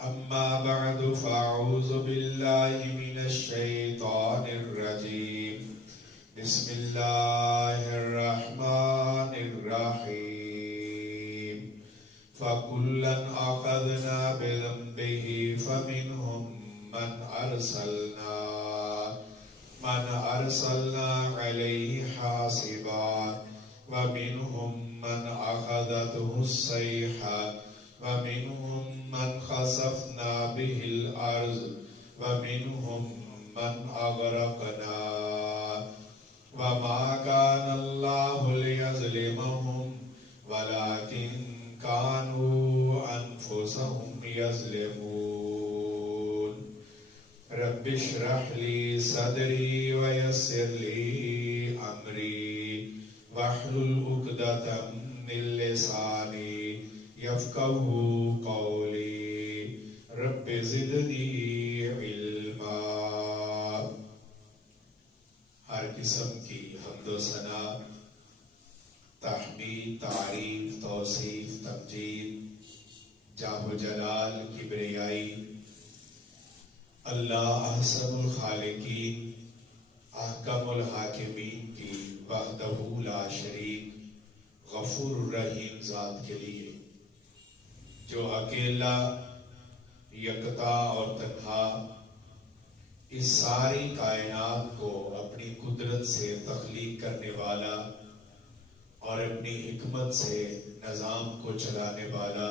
أما بعد فأعوذ بالله من الشيطان الرجيم بسم الله الرحمن الرحيم فكلا أخذنا بذنبه فمنهم من أرسلنا عليه حاصبا ومنهم من أخذته الصيحة ومنهم من خسفنا به الأرض ومنهم من أغرقنا وما كان الله ليظلمهم ولكن كانوا أنفسهم يظلمون رب اشرح لي صدري ويسر لي أمري واحلل عقدة من لساني يفقهوا قولي رب زدني علما۔ ہر قسم کی حمد و ثنا، تحمید، تعریف، توصیف، تمجید، جاہ و جلال، کبریائی اللہ احسن الخالقین احکم الحاکمین کی وحدہ لا شریک غفور الرحیم ذات کے لیے، جو اکیلا، یکتا اور تنہا اس ساری کائنات کو اپنی قدرت سے تخلیق کرنے والا اور اپنی حکمت سے نظام کو چلانے والا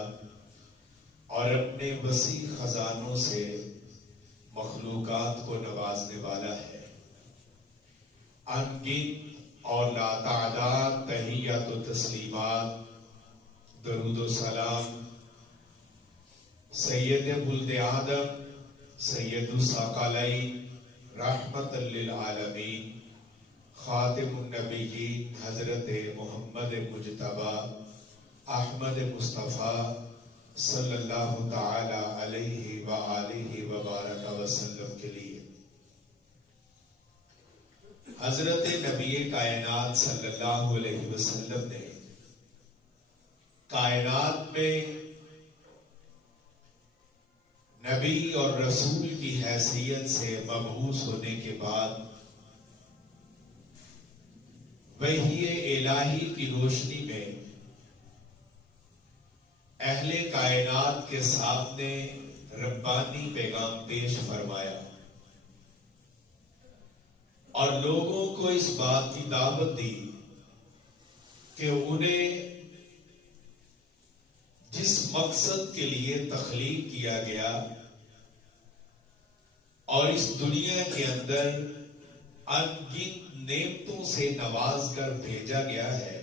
اور اپنے وسیع خزانوں سے مخلوقات کو نوازنے والا ہے۔ ان گنت اور لا تعداد تحیات و تسلیمات، درود و سلام سید ولد آدم، سید الثقلین، رحمت للعالمین، خاتم النبیین حضرت محمد مجتبی احمد مصطفیٰ صلی اللہ تعالی علیہ وآلہ وبارک وسلم کے لیے۔ حضرت نبی کائنات صلی اللہ علیہ وسلم نے کائنات میں نبی اور رسول کی حیثیت سے مبعوث ہونے کے بعد وحی الہی کی روشنی میں اہل کائنات کے سامنے ربانی پیغام پیش فرمایا اور لوگوں کو اس بات کی دعوت دی کہ انہیں جس مقصد کے لیے تخلیق کیا گیا اور اس دنیا کے اندر ان گنت نعمتوں سے نواز کر بھیجا گیا ہے،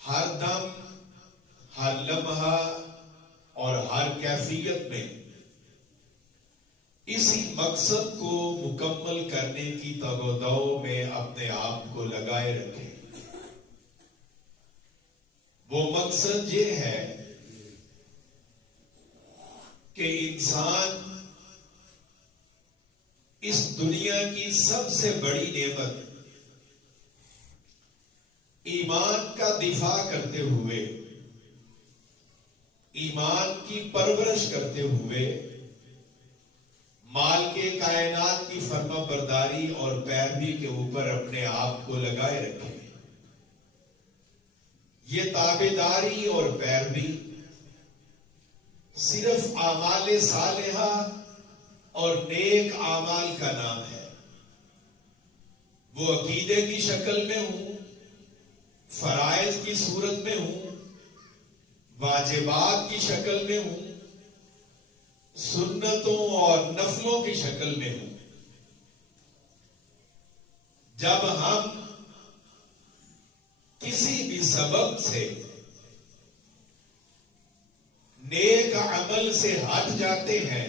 ہر دم، ہر لمحہ اور ہر کیفیت میں اسی مقصد کو مکمل کرنے کی تگ و دو میں اپنے آپ کو لگائے رکھے۔ وہ مقصد یہ ہے کہ انسان اس دنیا کی سب سے بڑی نعمت ایمان کا دفاع کرتے ہوئے، ایمان کی پرورش کرتے ہوئے مال کے کائنات کی فرما برداری اور پیروی کے اوپر اپنے آپ کو لگائے رکھے۔ یہ تابعداری اور پیروی صرف اعمال صالحہ اور نیک اعمال کا نام ہے۔ وہ عقیدے کی شکل میں ہوں، فرائض کی صورت میں ہوں، واجبات کی شکل میں ہوں، سنتوں اور نفلوں کی شکل میں ہوں۔ جب ہم کسی بھی سبب سے نیک عمل سے ہٹ جاتے ہیں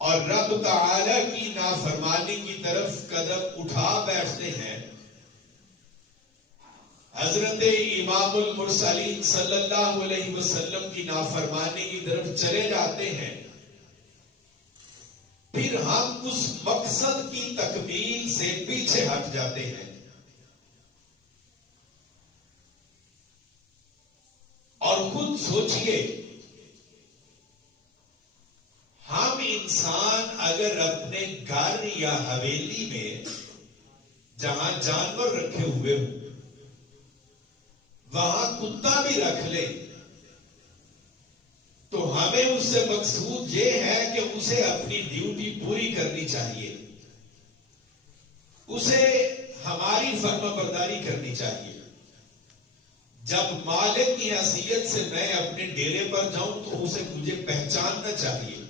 اور رب تعالی کی نافرمانی کی طرف قدم اٹھا بیٹھتے ہیں، حضرت امام المرسلین صلی اللہ علیہ وسلم کی نافرمانی کی طرف چلے جاتے ہیں، پھر ہم اس مقصد کی تکمیل سے پیچھے ہٹ جاتے ہیں اور خود سوچئے، ہم انسان اگر اپنے گھر یا حویلی میں جہاں جانور رکھے ہوئے ہوں وہاں کتا بھی رکھ لے تو ہمیں اس سے مقصود یہ ہے کہ اسے اپنی ڈیوٹی پوری کرنی چاہیے، اسے ہماری فرما برداری کرنی چاہیے۔ جب مالک کی حیثیت سے میں اپنے ڈیرے پر جاؤں تو اسے مجھے پہچاننا چاہیے،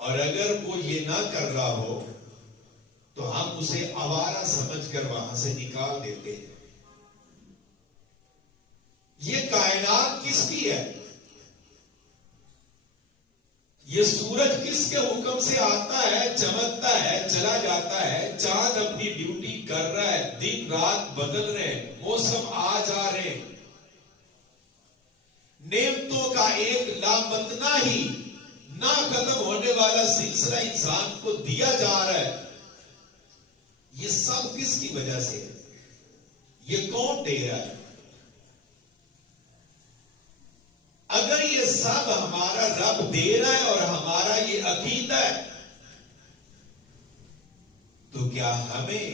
اور اگر وہ یہ نہ کر رہا ہو تو ہم اسے آوارہ سمجھ کر وہاں سے نکال دیتے ہیں۔ یہ کائنات کس کی ہے؟ یہ سورج کس کے حکم سے آتا ہے، چمکتا ہے، چلا جاتا ہے، چاند اپنی ڈیوٹی کر رہا ہے، دن رات بدل رہے ہیں، موسم آ جا رہے ہیں، نعمتوں کا ایک لامتنا ہی نہ ختم ہونے والا سلسلہ انسان کو دیا جا رہا ہے۔ یہ سب کس کی وجہ سے ہے؟ یہ کون دے رہا ہے؟ اگر یہ سب ہمارا رب دے رہا ہے اور ہمارا یہ عقیدہ ہے تو کیا ہمیں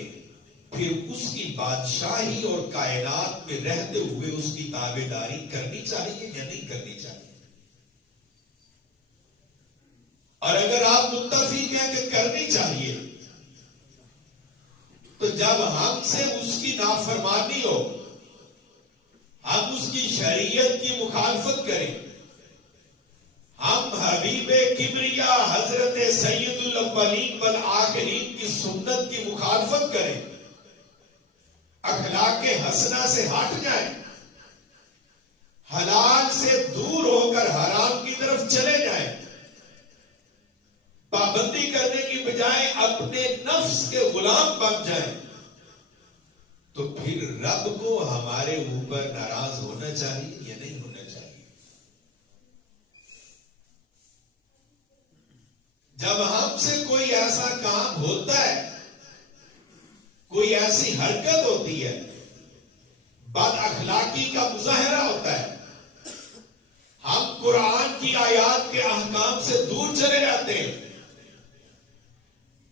پھر اس کی بادشاہی اور کائنات میں رہتے ہوئے اس کی تابعداری کرنی چاہیے یا نہیں کرنی چاہیے؟ اور اگر آپ متفق ہیں کہ کرنی چاہیے تو جب ہم سے اس کی نافرمانی ہو، ہم اس کی شریعت کی مخالفت کریں، ہم حبیب کبریا حضرت سید الاولین والآخرین کی سنت کی مخالفت کریں، اخلاق حسنہ سے ہٹ جائیں، حلال سے دور ہو کر حرام کی طرف چلے جائیں، پابندی کرنے کی بجائے اپنے نفس کے غلام بن جائیں، تو پھر رب کو ہمارے اوپر ناراض ہونا چاہیے یا نہیں ہونا چاہیے؟ جب ہم سے کوئی ایسا کام ہوتا ہے، کوئی ایسی حرکت ہوتی ہے، بد اخلاقی کا مظاہرہ ہوتا ہے، ہم قرآن کی آیات کے احکام سے دور چلے جاتے ہیں،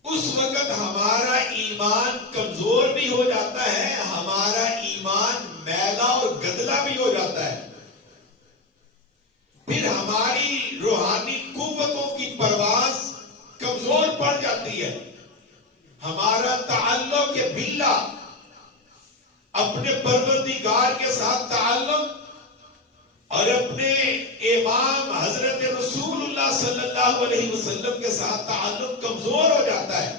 اس وقت ہمارا ایمان کمزور بھی ہو جاتا ہے، ہمارا ایمان میلا اور گدلا بھی ہو جاتا ہے، پھر ہماری روحانی قوتوں کی پرواز کمزور پڑ جاتی ہے، ہمارا تعلق باللہ، اپنے پروردگار کے ساتھ تعلق اور اپنے امام حضرت رسول اللہ صلی اللہ علیہ وسلم کے ساتھ تعلق کمزور ہو جاتا ہے۔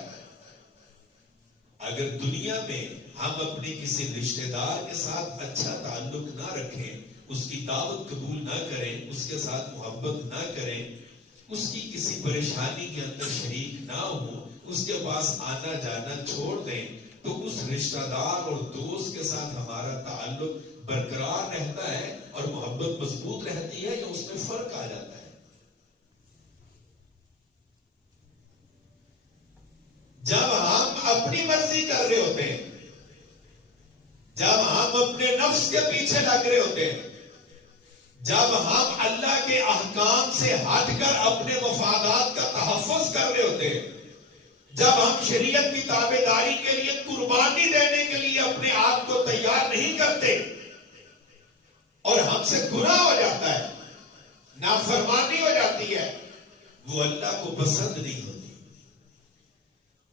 اگر دنیا میں ہم اپنے کسی رشتہ دار کے ساتھ اچھا تعلق نہ رکھیں، اس کی دعوت قبول نہ کریں، اس کے ساتھ محبت نہ کریں، اس کی کسی پریشانی کے اندر شریک نہ ہوں، اس کے پاس آنا جانا چھوڑ دیں، تو اس رشتہ دار اور دوست کے ساتھ ہمارا تعلق برقرار رہتا ہے اور محبت مضبوط رہتی ہے یا اس میں فرق آ جاتا ہے؟ جب ہم اپنی مرضی کر رہے ہوتے ہیں، جب ہم اپنے نفس کے پیچھے لگ رہے ہوتے ہیں، جب ہم اللہ کے احکام سے ہٹ کر اپنے مفادات کا تحفظ کر رہے ہوتے ہیں، جب ہم شریعت کی تابعداری کے لیے قربانی دینے کے لیے اپنے آپ کو تیار نہیں کرتے اور ہم سے گناہ ہو جاتا ہے، نافرمانی ہو جاتی ہے، وہ اللہ کو پسند نہیں ہوتی،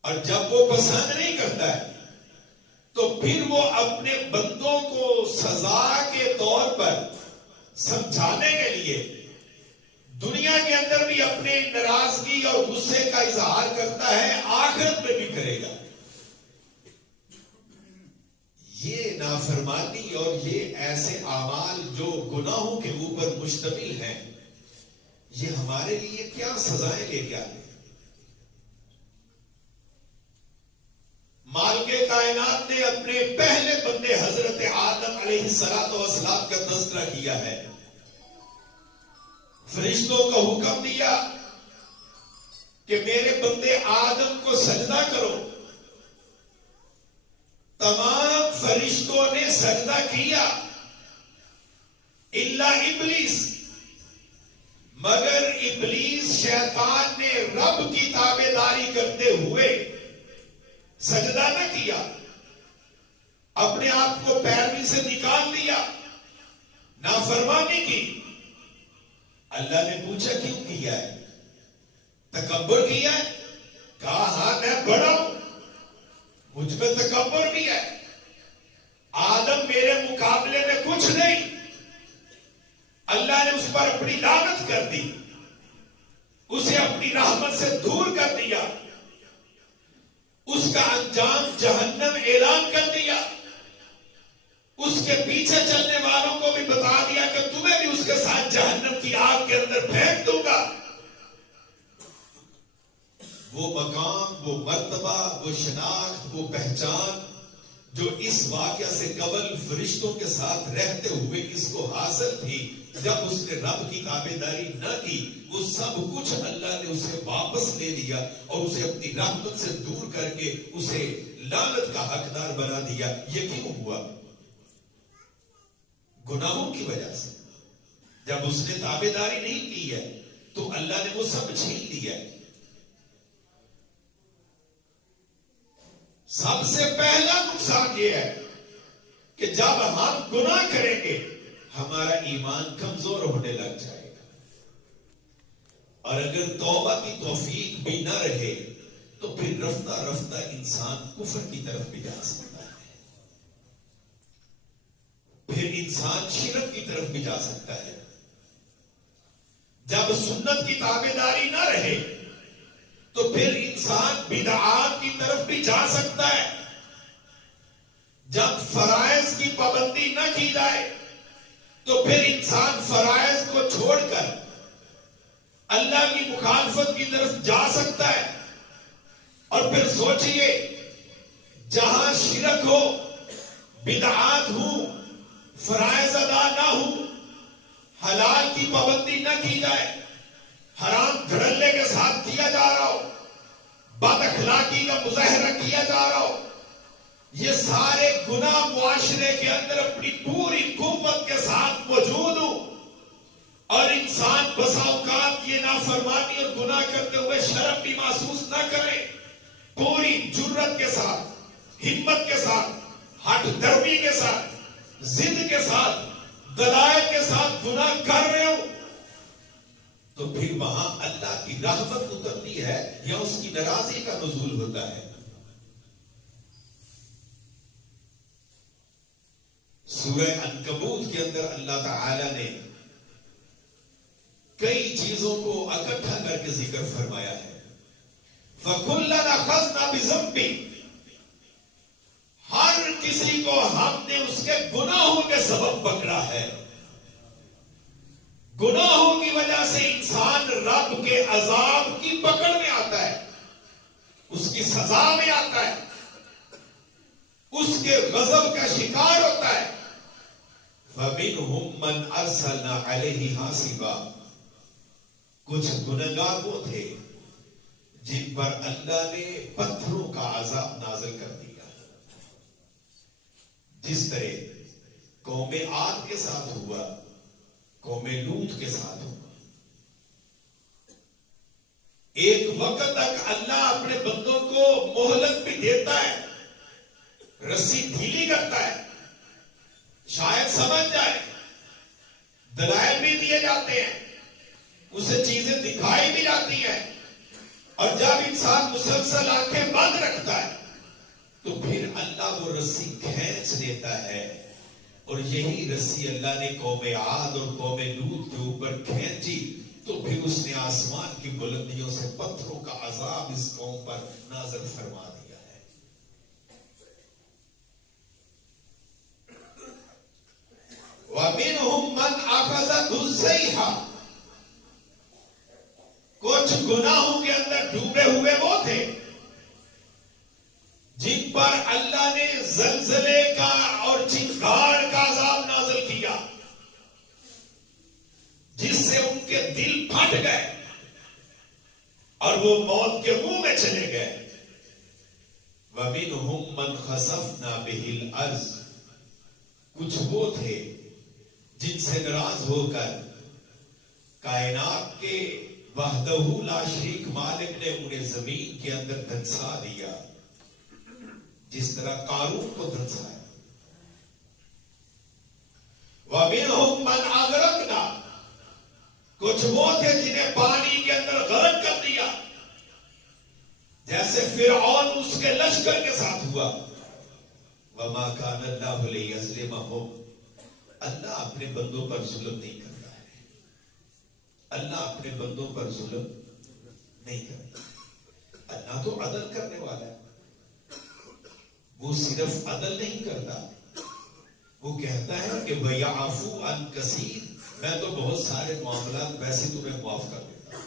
اور جب وہ پسند نہیں کرتا ہے تو پھر وہ اپنے بندوں کو سزا کے طور پر سمجھانے کے لیے دنیا کے اندر بھی اپنے ناراضگی اور غصے کا اظہار کرتا ہے، آخرت میں بھی کرے گا۔ یہ نافرمانی اور یہ ایسے اعمال جو گناہوں کے اوپر مشتمل ہیں، یہ ہمارے لیے کیا سزائیں لے کے آتے ہیں؟ مالک کائنات نے اپنے پہلے بندے حضرت آدم علیہ السلام کا تذکرہ کیا ہے، فرشتوں کا حکم دیا کہ میرے بندے آدم کو سجدہ کرو، تمام فرشتوں نے سجدہ کیا، الا ابلیس، مگر ابلیس شیطان نے رب کی تابعداری کرتے ہوئے سجدہ نہ کیا، اپنے آپ کو پیروی سے نکال لیا، نافرمانی کی۔ اللہ نے پوچھا کیوں کیا ہے؟ تکبر کیا ہے؟ کہا ہاں میں بڑا ہوں، مجھ میں تکبر بھی ہے، آدم میرے مقابلے میں کچھ نہیں۔ اللہ نے اس پر اپنی لعنت کر دی، اسے اپنی رحمت سے دور کر دیا، اس کا انجام جہنم اعلان کر دیا، اس کے پیچھے چلنے والوں کو بھی بتا دیا کہ تمہیں بھی اس کے ساتھ جہنم کی آگ کے اندر پھینک دوں گا۔ وہ مقام، وہ مرتبہ، وہ شناخت، وہ پہچان جو اس واقعہ سے قبل فرشتوں کے ساتھ رہتے ہوئے اس کو حاصل تھی، جب اس نے رب کی تابعداری نہ کی، وہ سب کچھ اللہ نے اسے واپس لے لیا اور اسے اپنی رحمت سے دور کر کے اسے لعنت کا حقدار بنا دیا۔ یہ کیوں ہوا؟ گناہوں کی وجہ سے۔ جب اس نے تابعداری نہیں کی ہے تو اللہ نے وہ سب چھین لیا ہے۔ سب سے پہلا نقصان یہ ہے کہ جب ہم گناہ کریں گے ہمارا ایمان کمزور ہونے لگ جائے گا، اور اگر توبہ کی توفیق بھی نہ رہے تو پھر رفتہ رفتہ انسان کفر کی طرف بھی جا سکتا ہے، پھر انسان شرک کی طرف بھی جا سکتا ہے۔ جب سنت کی تابعداری نہ رہے تو پھر انسان بدعات کی طرف بھی جا سکتا ہے۔ جب فرائض کی پابندی نہ کی جائے تو پھر انسان فرائض کو چھوڑ کر اللہ کی مخالفت کی طرف جا سکتا ہے۔ اور پھر سوچئے، جہاں شرک ہو، بدعات ہوں، فرائض ادا نہ ہوں، حلال کی پابندی نہ کی جائے، حرام دھڑلے کے ساتھ کیا جا رہا ہو، بد اخلاقی کا مظاہرہ کیا جا رہا ہو، یہ سارے گناہ معاشرے کے اندر اپنی پوری قوت کے ساتھ موجود ہوں، اور انسان بسا اوقات یہ نافرمانی اور گناہ کرتے ہوئے شرم بھی محسوس نہ کرے، پوری جرت کے ساتھ، ہمت کے ساتھ، ہٹ دھرمی کے ساتھ، ضد کے ساتھ، دلائل کے ساتھ گناہ کر رہے ہوں، تو پھر وہاں اللہ کی رحمت اترتی ہے یا اس کی ناراضی کا نزول ہوتا ہے؟ سورہ عنکبوت کے اندر اللہ تعالی نے کئی چیزوں کو اکٹھا کر کے ذکر فرمایا ہے۔ فَكُلًّا أَخَذْنَا بِذَنبِهِ، ہر کسی کو ہم نے اس کے گناہوں کے سبب پکڑا ہے۔ گناہوں کی وجہ سے انسان رب کے عذاب کی پکڑ میں آتا ہے، اس کی سزا میں آتا ہے، اس کے غضب کا شکار ہوتا ہے۔ فَمِنْهُمْ مَنْ أَرْسَلْنَا عَلَيْهِ حَاصِبًا، کچھ گنہگار وہ تھے جن پر اللہ نے پتھروں کا عذاب نازل کر دیا، جس طرح قوم عاد کے ساتھ ہوا، قوم لوط کے ساتھ ہوا۔ ایک وقت تک اللہ اپنے بندوں کو مہلت بھی دیتا ہے، رسی ڈھیلی کرتا ہے، شاید سمجھ جائے، دلائل بھی دیے جاتے ہیں، اسے چیزیں دکھائی بھی جاتی ہیں، اور جب انسان مسلسل آنکھیں بند رکھتا ہے تو پھر اللہ وہ رسی کھینچ لیتا ہے، اور یہی رسی اللہ نے قوم عاد اور قوم لوط کے اوپر کھینچی تو پھر اس نے آسمان کی بلندیوں سے پتھروں کا عذاب اس قوم پر نازل فرما دیا ہے۔ وَمِنْهُمْ مَنْ أَخَذَتْهُ الصَّيْحَةُ، کچھ گناہوں کے اندر ڈوبے ہوئے وہ تھے جن پر اللہ نے زلزلے کا اور چنگھاڑ کا عذاب نازل کیا، جس سے ان کے دل پھٹ گئے اور وہ موت کے منہ میں چلے گئے۔ وَمِنْهُمْ مَنْ خَسَفْنَا بِهِ الْأَرْضَ، کچھ وہ تھے جن سے ناراض ہو کر کائنات کے وحدہ لا شریک مالک نے انہیں زمین کے اندر دھنسا دیا، جس طرح قارون کو دھنسایا۔ وَمِنْهُمْ مَنْ أَغْرَقْنَا، کچھ وہ تھے جنہیں پانی کے اندر غرق کر دیا، جیسے فرعون اس کے لشکر کے ساتھ ہوا۔ وَمَا كَانَ اللَّهُ لِيَظْلِمَهُمْ، اللہ اپنے بندوں پر ظلم نہیں کرتا ہے، اللہ اپنے بندوں پر ظلم نہیں کرتا۔ اللہ تو عدل کرنے والا ہے، وہ صرف عدل نہیں کرتا، وہ کہتا ہے کہ وَيَعْفُو عَنْ كَثِيرٍ، میں تو بہت سارے معاملات ویسے تمہیں معاف کر دیتا ہوں۔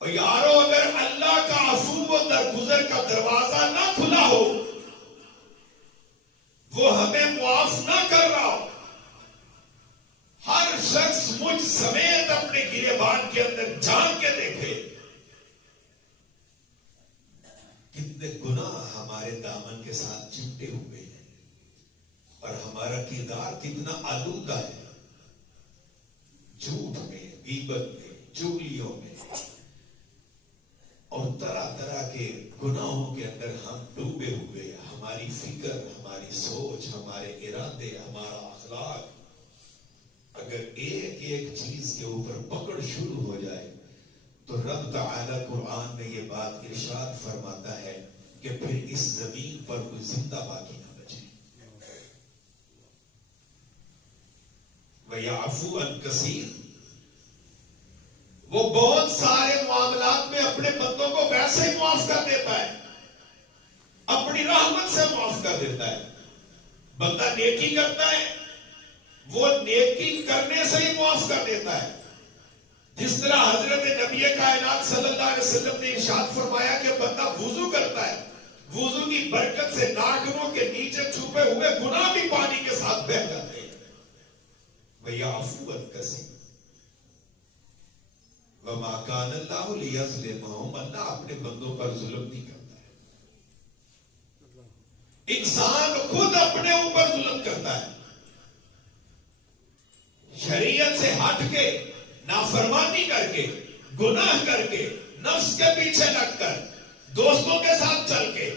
اور یارو اگر اللہ کا عفو و درگزر کا دروازہ نہ کھلا ہو، وہ ہمیں معاف نہ کر رہا ہو، ہر شخص مجھ سمیت اپنے گریبان کے اندر جان کے دیکھے کتنے گناہ ہمارے دامن کے ساتھ چمٹے ہوئے ہیں، اور ہمارا کردار کتنا آلودہ ہے، جھوٹ میں، غیبت میں، چغلیوں میں اور طرح طرح کے گناہوں کے اندر ہم ڈوبے ہوئے ہیں۔ ہماری فکر، ہماری سوچ، ہمارے ارادے، ہمارا اخلاق اگر ایک ایک چیز کے اوپر پکڑ شروع ہو جائے تو رب تعالی قرآن میں یہ بات ارشاد فرماتا ہے کہ پھر اس زمین پر کوئی زندہ باقی نہ بچے۔ وَيَعْفُو عَنْ كَثِيرٍ، وہ بہت سارے معاملات میں اپنے بندوں کو ویسے ہی معاف کر دیتا ہے، اپنی رحمت سے معاف کر دیتا ہے۔ بندہ نیکی کرتا ہے، وہ نیکی کرنے سے ہی معاف کر دیتا ہے۔ جس طرح حضرت نبی کائنات صلی اللہ علیہ وسلم نے ارشاد فرمایا کہ بندہ وضو کرتا ہے، وضو کی برکت سے ناخنوں کے نیچے چھپے ہوئے گناہ بھی پانی کے ساتھ بہہ جاتے ہیں۔ وَيَعْفُو عَنْ كَثِيرٍ وَمَا كَانَ اللَّهُ لِيَظْلِمَهُمْ، اللہ اپنے بندوں پر ظلم نہیں کرتا ہے، انسان خود اپنے اوپر ظلم کرتا ہے، شریعت سے ہٹ کے، نافرمانی کر کے، گناہ کر کے، نفس کے پیچھے لگ کر، دوستوں کے ساتھ چل کے،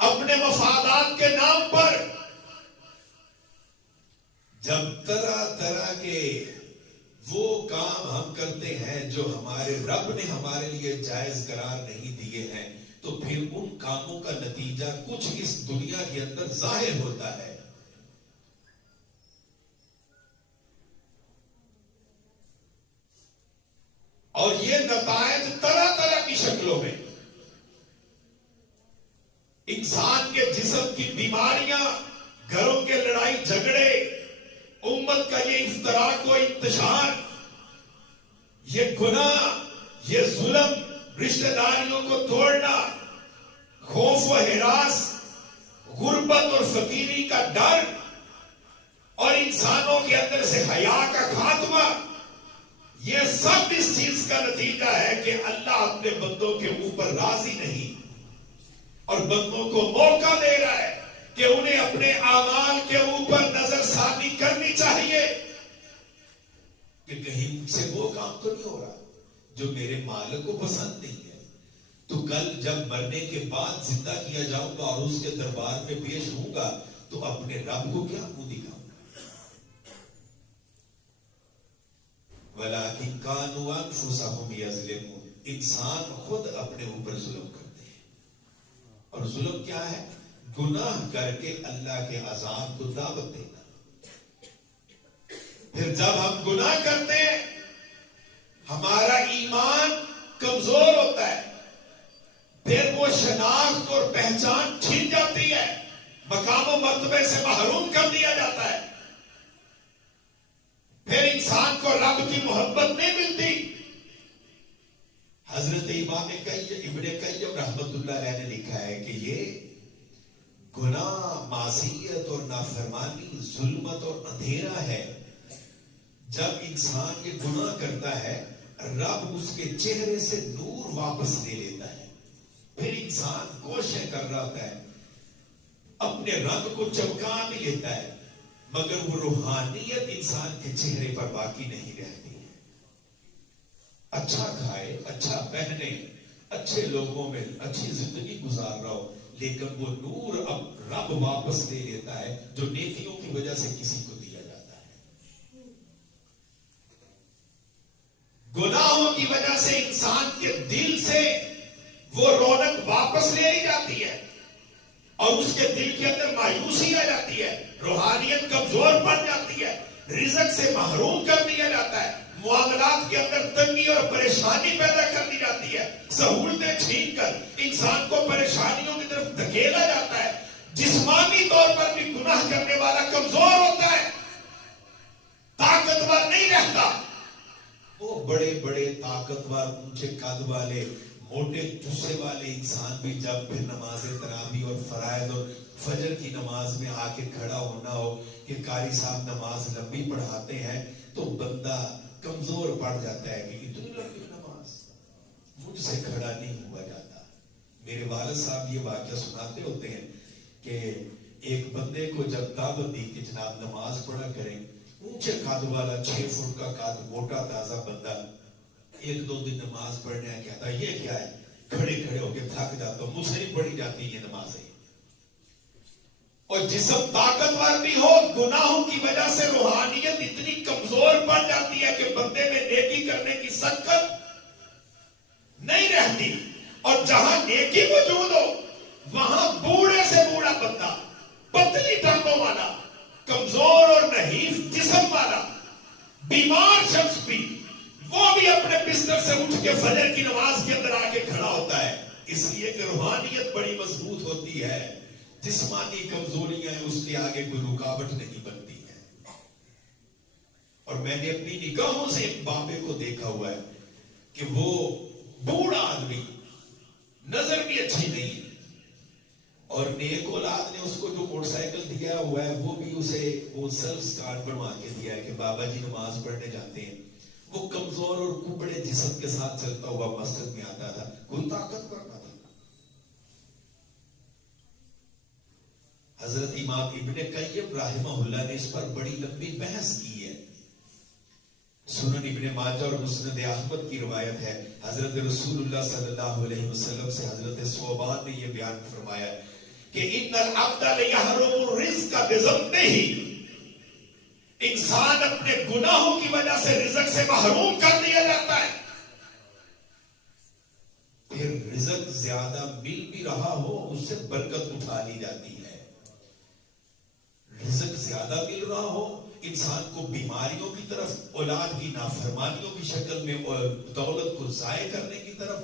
اپنے مفادات کے نام پر جب طرح طرح کے وہ کام ہم کرتے ہیں جو ہمارے رب نے ہمارے لیے جائز قرار نہیں دیے ہیں، تو پھر ان کاموں کا نتیجہ کچھ اس دنیا کے اندر ظاہر ہوتا ہے۔ اور یہ نتائج طرح طرح کی شکلوں میں، انسان کے جسم کی بیماریاں، گھروں کے لڑائی جھگڑے، امت کا یہ افتراق و انتشار، یہ گناہ، یہ ظلم، رشتہ داریوں کو توڑنا، خوف و ہراس، غربت اور فقیری کا ڈر، اور انسانوں کے اندر سے حیا کا خاتمہ، یہ سب اس چیز کا نتیجہ ہے کہ اللہ اپنے بندوں کے اوپر راضی نہیں، اور بندوں کو موقع دے رہا ہے کہ انہیں اپنے اعمال کے اوپر نظر ثانی کرنی چاہیے کہ کہیں ان سے وہ کام تو نہیں ہو رہا جو میرے مالک کو پسند نہیں ہے، تو کل جب مرنے کے بعد زندہ کیا جاؤں گا اور اس کے دربار میں پیش ہوں گا تو اپنے رب کو کیا منہ دکھاؤں گا۔ وَلَٰكِن كَانُوا أَنفُسَهُمْ يَظْلِمُونَ، انسان خود اپنے اوپر ظلم کرتے ہیں، اور ظلم کیا ہے؟ گناہ کر کے اللہ کے عذاب کو دعوت دینا۔ پھر جب ہم گناہ کرتے ہیں ہمارا ایمان کمزور ہوتا ہے، پھر وہ شناخت اور پہچان چھن جاتی ہے، مقام و مرتبے سے محروم کر دیا جاتا ہے، پھر انسان کو رب کی محبت نہیں ملتی۔ حضرت امام ابن قیم رحمت اللہ علیہ نے لکھا ہے کہ یہ گناہ، معصیت اور نافرمانی ظلمت اور اندھیرا ہے۔ جب انسان یہ گناہ کرتا ہے رب اس کے چہرے سے نور واپس لے لیتا ہے، پھر انسان کوشش کر رہا ہوتا ہے، اپنے رب کو چمکا بھی لیتا ہے، مگر وہ روحانیت انسان کے چہرے پر باقی نہیں رہتی ہے. اچھا کھائے، اچھا پہنے، اچھے لوگوں میں اچھی زندگی گزار رہا ہو، لیکن وہ نور اب رب واپس لے لیتا ہے جو نیکیوں کی وجہ سے کسی کو دیا جاتا ہے. گناہوں کی وجہ سے انسان کے دل سے وہ رونق واپس لے لی جاتی ہے اور اس کے دل کے اندر مایوسی آ جاتی ہے، روحانیت کمزور پڑ جاتی ہے، رزق سے محروم کر دیا جاتا ہے، معاملات کے اندر تنگی اور پریشانی پیدا کر دی جاتی ہے، سہولتیں چھین کر انسان کو پریشانیوں کی طرف دھکیلا جاتا ہے. جسمانی طور پر بھی گناہ کرنے والا کمزور ہوتا ہے، طاقتور نہیں رہتا. وہ بڑے بڑے طاقتور اونچے قد والے موٹے جسے والے انسان بھی جب پھر نماز تراویح اور فرائض اور فجر کی نماز میں آ کے کھڑا ہونا ہو کہ قاری صاحب نماز لمبی پڑھاتے ہیں تو بندہ کمزور پڑ جاتا ہے کہ اتنی لمبی نماز مجھ سے کھڑا نہیں ہوا جاتا. میرے والد صاحب یہ واقعہ سناتے ہوتے ہیں کہ ایک بندے کو جب دعوت دی کہ جناب نماز پڑھا کریں، اونچے قد والا 6 فٹ کا قد موٹا تازہ بندہ ایک دو دن نماز پڑھنے کہتا یہ کیا ہے، کھڑے کھڑے ہو کے تھک جاتا ہوں، مجھ سے نہیں پڑھی جاتی یہ نمازیں. اور جسم طاقتور بھی ہو، گناہوں کی وجہ سے روحانیت اتنی کمزور پڑ جاتی ہے کہ بندے میں نیکی کرنے کی سکت نہیں رہتی. اور جہاں نیکی موجود ہو وہاں بوڑھے سے بوڑھا بندہ، پتلی ٹانگوں والا، کمزور اور نحیف جسم والا، بیمار شخص بھی، وہ بھی اپنے بستر سے اٹھ کے فجر کی نماز کے اندر آ کے کھڑا ہوتا ہے، اس لیے کہ روحانیت بڑی مضبوط ہوتی ہے. جسمانی کمزوریاں اس کے آگے کوئی رکاوٹ نہیں بنتی ہے. اور میں نے اپنی نگاہوں سے ایک بابے کو دیکھا ہوا ہے کہ وہ بوڑھا آدمی، نظر بھی اچھی نہیں، اور نیک اولاد نے اس کو جو موٹر سائیکل دیا ہوا ہے وہ بھی اسے وہ سروس کارڈ بنوا کے دیا ہے کہ بابا جی نماز پڑھنے جاتے ہیں. وہ کمزور اور کبڑے جسم کے ساتھ چلتا ہوا مسجد میں آتا تھا، کوئی طاقت نہ تھا. حضرت امام ابن قیم رحمہ اللہ نے اس پر بڑی لمبی بحث کی ہے. سنن ابن ماجہ اور مسند احمد کی روایت ہے، حضرت رسول اللہ صلی اللہ علیہ وسلم سے حضرت ثوبان نے یہ بیان فرمایا کہ ان العبد لیحرم الرزق بذنبہ، انسان اپنے گناہوں کی وجہ سے رزق سے محروم کر دیا جاتا ہے. پھر رزق زیادہ مل بھی رہا ہو اس سے برکت اٹھا لی جاتی ہے. رزق زیادہ مل رہا ہو انسان کو بیماریوں کی طرف، اولاد کی نافرمانیوں کی شکل میں، دولت کو ضائع کرنے کی طرف،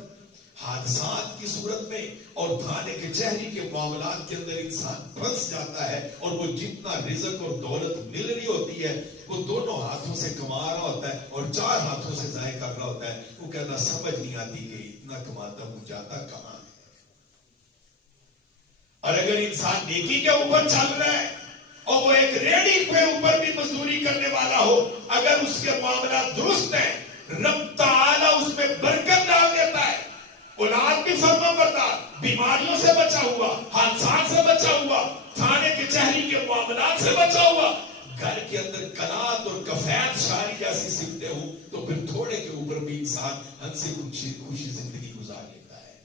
حادثات کی صورت میں اور دھانے کے چہری کے معاملات کے اندر انسان پھنس جاتا ہے. اور وہ جتنا رزق اور دولت مل رہی ہوتی ہے وہ دونوں ہاتھوں سے کما رہا ہوتا ہے اور 4 ہاتھوں سے ضائع کر رہا ہوتا ہے. وہ کہتا سمجھ نہیں آتی کہ اتنا کماتا ہوں جاتا کہاں ہے. اور اگر انسان نیکی کے اوپر چل رہا ہے اور وہ ایک ریڑھی کے اوپر بھی مزدوری کرنے والا ہو، اگر اس کے معاملات درست ہیں رب تعالیٰ اس میں برکت ڈال دیتا ہے. اولاد بھی فرما بردار، بیماریوں سے بچا ہوا، حادثات سے بچا ہوا، تھانے کے چہری کے معاملات سے بچا ہوا، گھر کے اندر قناعت اور کفایت شاری جیسی صفتیں ہوں تو پھر تھوڑے کے اوپر بھی انسان ہنسی خوشی زندگی گزار لیتا ہے.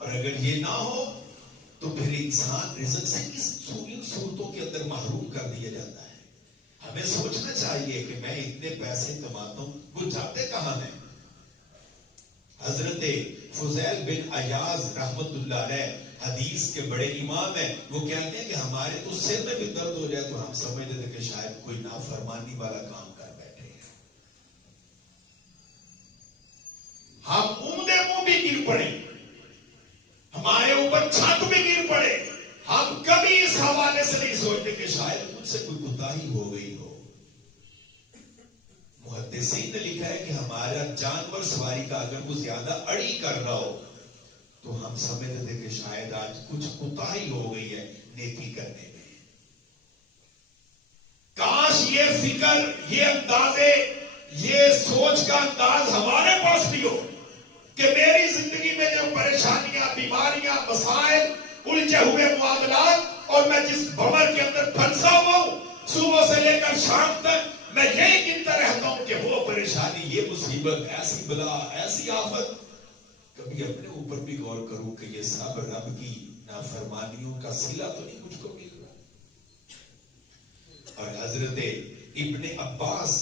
اور اگر یہ نہ ہو تو پھر انسان رزق سے ان صورتوں کے اندر محروم کر دیا جاتا ہے. ہمیں سوچنا چاہیے کہ میں اتنے پیسے کماتا ہوں، وہ جاتے کہاں ہیں. حضرت فضیل بن عیاض رحمت اللہ علیہ حدیث کے بڑے امام ہیں، وہ کہتے ہیں کہ ہمارے تو سر میں بھی درد ہو جائے تو ہم سمجھتے تھے کہ شاید کوئی نافرمانی والا کام کر بیٹھے ہیں. ہم اونڈے منہ بھی گر پڑے، ہمارے اوپر چھت بھی گر پڑے، ہم کبھی اس حوالے سے نہیں سوچتے کہ شاید مجھ سے کوئی کوتاہی ہو گئی ہو. محدثین نے لکھا ہے کہ ہمارا جانور سواری کا اگر وہ زیادہ اڑی کر رہا ہو تو ہم سمجھتے تھے کہ شاید آج کچھ کوتاہی ہو گئی ہے نیکی کرنے میں. کاش یہ فکر، یہ اندازے، یہ سوچ کا انداز ہمارے پاس بھی ہو کہ میری زندگی میں جو پریشانیاں، بیماریاں، مسائل، الجھے ہوئے معاملات اور میں جس بھنور کے اندر پھنسا ہوا ہوں صبح سے لے کر شام تک میں یہی گنتا رہتا ہوں کہ وہ پریشانی، یہ مصیبت، ایسی بلا، ایسی آفت. کبھی اپنے اوپر بھی غور کروں کہ یہ سب رب کی نافرمانیوں کا صلہ تو نہیں مجھ کو مل رہا. اور حضرت ابن عباس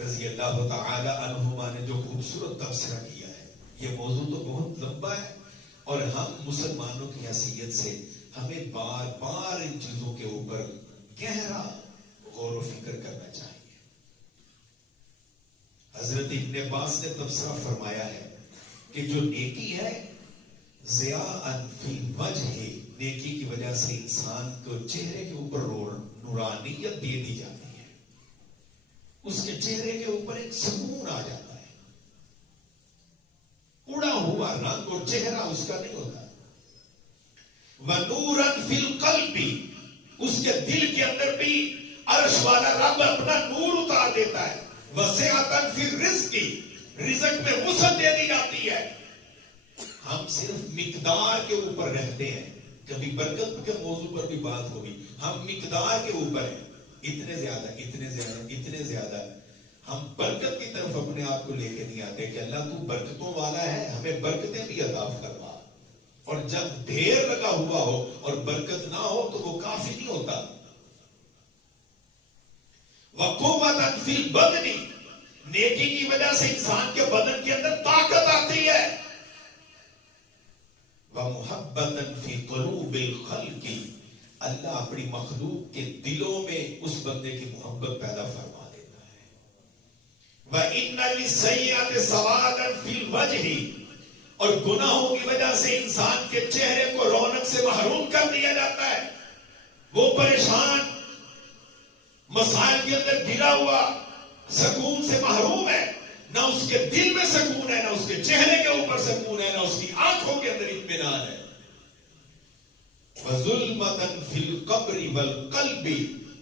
رضی اللہ تعالی عنہما نے جو خوبصورت تبصرہ کیا ہے، یہ موضوع تو بہت لمبا ہے اور ہم مسلمانوں کی حیثیت سے ہمیں بار بار ان چیزوں کے اوپر گہرا غور و فکر کرنا چاہیے. حضرت ابن عباس نے تبصرہ فرمایا ہے کہ جو نیکی ہے ضیاء فی الوجہ، نیکی کی وجہ سے انسان کو چہرے کے اوپر نورانیت دے دی جاتی ہے، اس کے چہرے کے اوپر ایک سکون آ جاتا ہے. اڑا ہوا رنگ اور چہرہ اس کا نہیں ہوتا. وَنُورًا فِي الْقَلْبِ، اس کے دل کے اندر بھی عرش والا رب اپنا نور اتار دیتا ہے. وَسِعَةً فِي الرِّزْقِ، رزق میں وسعت دے دی جاتی ہے. ہم صرف مقدار کے اوپر رہتے ہیں. کبھی برکت کے موضوع پر بھی بات ہوگی. ہم مقدار کے اوپر ہیں، اتنے زیادہ اتنے زیادہ اتنے زیادہ. ہم برکت کی طرف اپنے آپ کو لے کے نہیں آتے کہ اللہ تو برکتوں والا ہے، ہمیں برکتیں بھی عطا فرما. اور جب ڈھیر لگا ہوا ہو اور برکت نہ ہو تو وہ کافی نہیں ہوتا. وَقُوَّةً فِي الْبَدْنِ، نیکی کی وجہ سے انسان کے بدن کے اندر طاقت آتی ہے. وَمُحَبَّةً فِي قُلُوبِ الْخَلْقِ، اللہ اپنی مخلوق کے دلوں میں اس بندے کی محبت پیدا فرما دیتا ہے. وَإِنَّ لِلسَّيِّئَةِ سَوَادًا فِي الْوَجْهِ، اور گناہوں کی وجہ سے انسان کے چہرے کو رونق سے محروم کر دیا جاتا ہے. وہ پریشان، مسائل کے اندر گھرا ہوا، سکون سے محروم ہے. نہ اس کے دل میں سکون ہے، نہ اس کے چہرے کے اوپر سکون ہے، نہ اس کی آنکھوں کے اندر اطمینان ہے. وَظُلْمَةً فِي الْقَبْرِ وَالْقَلْبِ،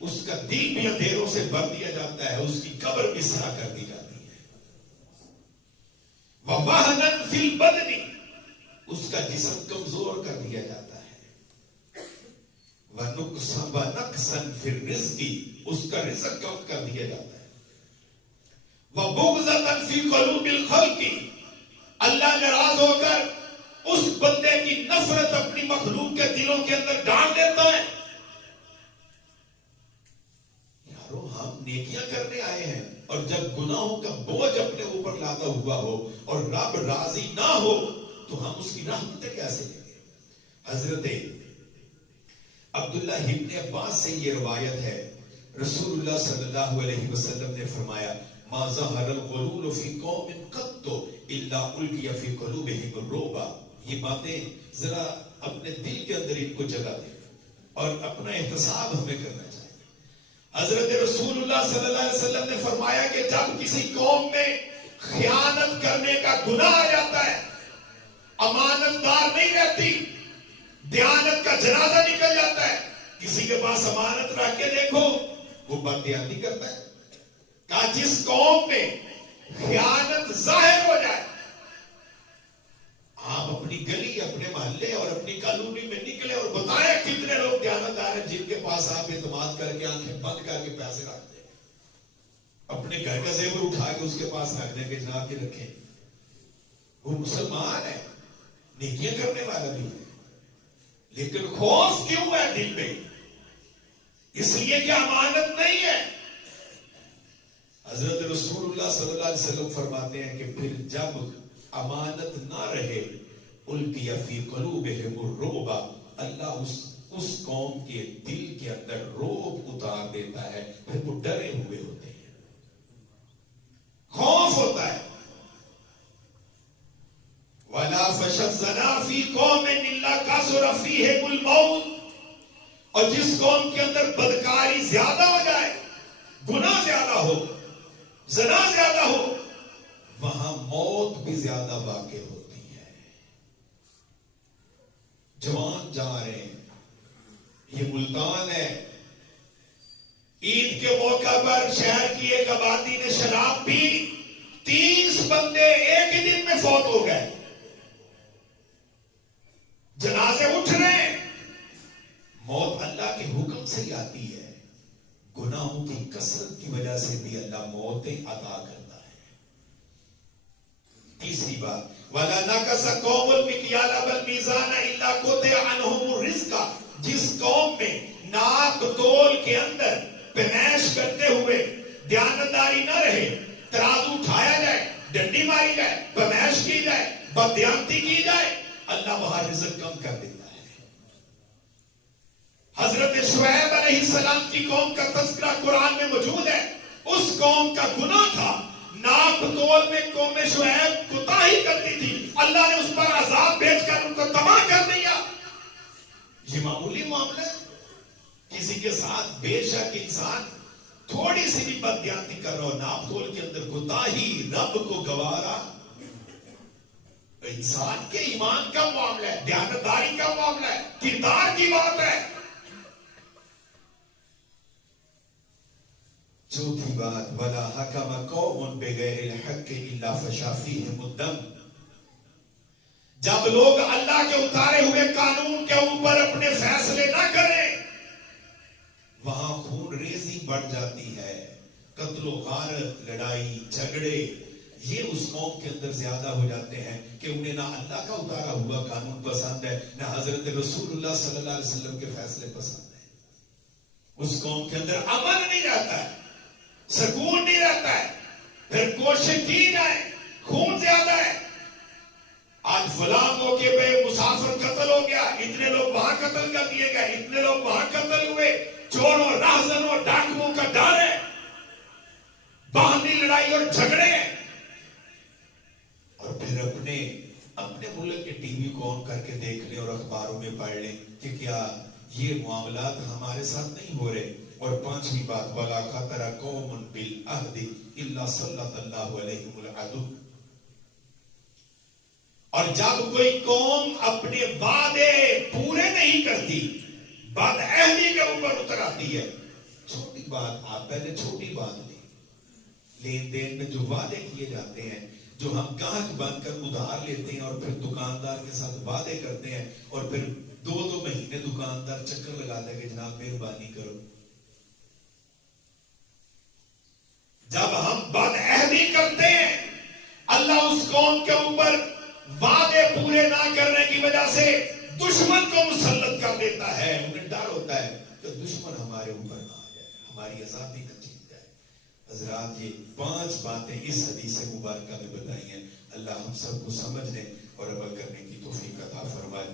اس کا دل بھی اندھیروں سے بھر دیا جاتا ہے، اس کی قبر بھی سرا کر دی جاتی ہے. وَوَهْنًا فِي الْبَدْنِ، اس کا جسم کمزور کر دیا جاتا ہے. وَنُقْصًا فِي الرِّزْقِ، اس کا رزق کم کر دیا جاتا ہے. وَبُغْضَةً فِي قُلُوبِ الْخَلْقِ، اللہ ناراض ہو کر اس بندے کی نفرت اپنی مخلوق کے دلوں کے اندر ڈال دیتا ہے. یارو ہم نیکیاں کرنے آئے ہیں اور جب گناہوں کا بوجھ اپنے اوپر لاتا ہوا ہو اور رب راضی نہ ہو تو ہم اس کی رحمتیں کیسے لیں گے. حضرت عبداللہ ابن عباس سے یہ روایت ہے، رسول اللہ صلی اللہ علیہ وسلم نے فرمایا ما ظہر الغلول فی قوم قط الا القی فی قلوبہم الرعب. یہ باتیں ذرا اپنے دل کے اندر ان کو جگہ دیں اور اپنا احتساب ہمیں کرنا چاہیے. حضرت رسول اللہ صلی اللہ علیہ وسلم نے فرمایا کہ جب کسی قوم میں خیانت کرنے کا گناہ آ جاتا ہے، امانت دار نہیں رہتی، دیانت کا جنازہ نکل جاتا ہے. کسی کے پاس امانت رکھ کے دیکھو وہ بددیانتی کرتا ہے. کہا جس قوم میں خیانت ظاہر ہو جائے، آپ اپنی گلی، اپنے محلے اور اپنی کالونی میں نکلے اور بتائیں کتنے لوگ دیانتدار ہیں جن کے پاس آپ اعتماد کر کے آنکھیں بند کر کے پیسے رکھتے ہیں، اپنے گھر کا زیور اٹھا کے اس کے پاس رکھ دیں گے، جناب کے رکھیں. وہ مسلمان ہے، نیکیاں کرنے والا بھی ہے، لیکن خوف کیوں ہے دل میں؟ اس لیے کہ امانت نہیں ہے. حضرت رسول اللہ صلی اللہ علیہ وسلم فرماتے ہیں کہ پھر جب امانت نہ رہے القی فی قلوبہم الرعب، اللہ اس قوم کے دل کے اندر رعب اتار دیتا ہے. پھر وہ ڈرے ہوئے ہوتے ہیں، خوف ہوتا ہے. وَلَا فَشَزَّنَا فِي قَوْمٍ إِلَّا كَثُرَ فِيهِمُ الْمَوْتُ، اور جس قوم کے اندر بدکاری زیادہ ہو جائے، گناہ زیادہ ہو، زنا زیادہ ہو، وہاں موت بھی زیادہ واقع ہوتی ہے. جوان جا رہے ہیں، یہ ملتان ہے، عید کے موقع پر شہر کی ایک آبادی نے شراب پی، 30 بندے ایک ہی دن میں فوت ہو گئے. جنازے اٹھ رہے ہیں، موت اللہ کے حکم سے ہی آتی ہے. گناہوں کی کثرت کی وجہ سے بھی اللہ موتیں عطا کرتا ہے. تیسری بات وَلَا نَقَصَ قَوْمٌ الْمِكْيَالَ وَالْمِيزَانَ إِلَّا قُطِعَ عَنْهُمُ الرِّزْقَ. جس قوم میں ناپ تول کے اندر پیمائش کرتے ہوئے دیانتداری نہ رہے، ترازو اٹھایا جائے، ڈنڈی ماری جائے، پیمائش کی جائے، بددیانتی کی جائے، اللہ وہاں رزق کم کر دیتا ہے. حضرت شعیب علیہ السلام کی قوم کا تذکرہ قرآن میں موجود ہے. اس قوم کا گناہ تھا، ناپ تول میں قوم شعیب کوتاہی کرتی تھی، اللہ نے اس پر عذاب بھیج کر ان کو تباہ کر دیا. یہ معمولی معاملہ ہے. کسی کے ساتھ بے شک انسان تھوڑی سی بھی بددیانتی کر رہا ہو، ناپ تول کے اندر کوتاہی، رب کو گوارا، انسان کے ایمان کا معاملہ ہے، دیانتداری کا معاملہ ہے، کردار کی بات ہے. چوتھی بات وَلَا حَكَمَ قَوْمٌ بِغَيْرِ الْحَقِّ إِلَّا فَشَا فِيهِمُ الدَّمَ. جب لوگ اللہ کے اتارے ہوئے قانون کے اوپر اپنے فیصلے نہ کریں، وہاں خون ریزی بڑھ جاتی ہے، قتل و غارت، لڑائی جھگڑے یہ اس قوم کے اندر زیادہ ہو جاتے ہیں کہ انہیں نہ اللہ کا اتارا ہوا قانون پسند ہے، نہ حضرت رسول اللہ صلی اللہ علیہ وسلم کے فیصلے پسند ہیں. اس قوم کے اندر امن نہیں رہتا ہے، سکون نہیں رہتا ہے. پھر کوشش کی جائے، خون زیادہ ہے. آج فلاں موقع پہ مسافر قتل ہو گیا، اتنے لوگ وہاں قتل کر دیے گئے، اتنے لوگ وہاں قتل ہوئے. چوروں، راہزنوں، ڈاکوؤں کا ڈر ہے، باہمی لڑائی اور جھگڑے ہیں. اور پھر اپنے ملک کے ٹی وی کو آن کر کے دیکھ لیں اور اخباروں میں پڑھ لیں کہ کیا یہ معاملات ہمارے ساتھ نہیں ہو رہے. اور پانچویں بات وَلَا خَطَرَ قَوْمٌ بِالْعَهْدِ إِلَّا سَلَّطَ اللَّهُ عَلَيْهِمُ الْعَدُوَّ. اور جب کوئی قوم اپنے وعدے پورے نہیں کرتی، بدعہدی کے اوپر اتر آتی ہے. چھوٹی بات، آپ پہلے چھوٹی بات لیں، لین دین میں جو وعدے کیے جاتے ہیں، جو ہم گاہک بن کر ادھار لیتے ہیں اور پھر دکاندار کے ساتھ وعدے کرتے ہیں اور پھر 2 مہینے دکاندار چکر لگاتا ہے کہ جناب مہربانی کرو. جب ہم بدعہدی کرتے ہیں، اللہ اس قوم کے اوپر وعدے پورے نہ کرنے کی وجہ سے دشمن کو مسلط کر دیتا ہے. انہیں ڈر ہوتا ہے کہ دشمن ہمارے اوپر نہ آ جائے، ہماری آزادی نہ چھین جائے. حضرات یہ 5 باتیں اس حدیث مبارکہ میں بتائی ہیں. اللہ ہم سب کو سمجھنے اور عمل کرنے کی توفیق عطا فرمائے.